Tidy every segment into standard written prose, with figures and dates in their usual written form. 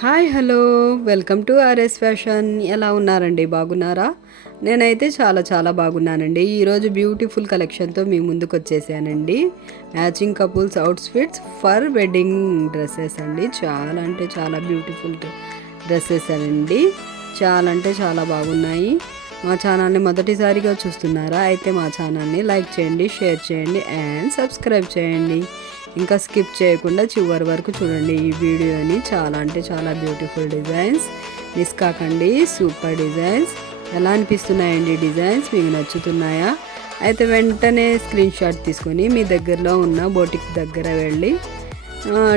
Hi hello welcome to RS fashion. ఎలా ఉన్నారండి, బాగున్నారా? నేనైతే చాలా చాలా బాగున్నానండి. ఈరోజు బ్యూటిఫుల్ కలెక్షన్తో మీ ముందుకు వచ్చేసానండి. Matching couples outfits for wedding dresses అండి. చాలా అంటే చాలా బ్యూటిఫుల్ డ్రెస్సెస్ అండి. చాలా అంటే చాలా బాగున్నాయి. మా ఛానల్ని మొదటిసారిగా చూస్తున్నారా? అయితే మా ఛానల్ని లైక్ చేయండి, షేర్ చేయండి అండ్ సబ్స్క్రైబ్ చేయండి. ఇంకా స్కిప్ చేయకుండా చివరి వరకు చూడండి ఈ వీడియోని. చాలా అంటే చాలా బ్యూటిఫుల్ డిజైన్స్, మిస్ కాకండి. Super designs. ఎలా అనిపిస్తున్నాయండి డిజైన్స్? మీకు నచ్చుతున్నాయా? అయితే వెంటనే స్క్రీన్ షాట్ తీసుకొని మీ దగ్గరలో ఉన్న బోటిక్ దగ్గర వెళ్ళి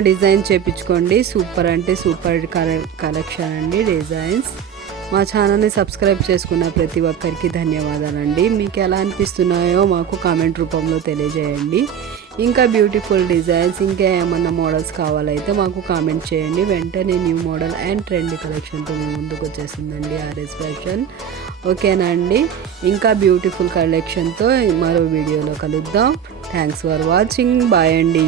డిజైన్ చేయించుకోండి. సూపర్ అంటే సూపర్ కలెక్షన్ అండి డిజైన్స్. మా ఛానల్ని సబ్స్క్రైబ్ చేసుకున్న ప్రతి ఒక్కరికి ధన్యవాదాలండి. మీకు ఎలా అనిపిస్తున్నాయో మాకు కామెంట్ రూపంలో తెలియజేయండి. ఇంకా బ్యూటిఫుల్ డిజైన్స్, ఇంకా ఏమన్నా మోడల్స్ కావాలైతే మాకు కామెంట్ చేయండి. వెంటనే న్యూ మోడల్ అండ్ ట్రెండ్ కలెక్షన్తో మీ ముందుకు వచ్చేసిందండి ఆర్ఎస్ ఫ్యాషన్. ఓకేనా అండి? ఇంకా బ్యూటిఫుల్ కలెక్షన్తో మరో వీడియోలో కలుద్దాం. Thanks for watching. బాయ్ అండి.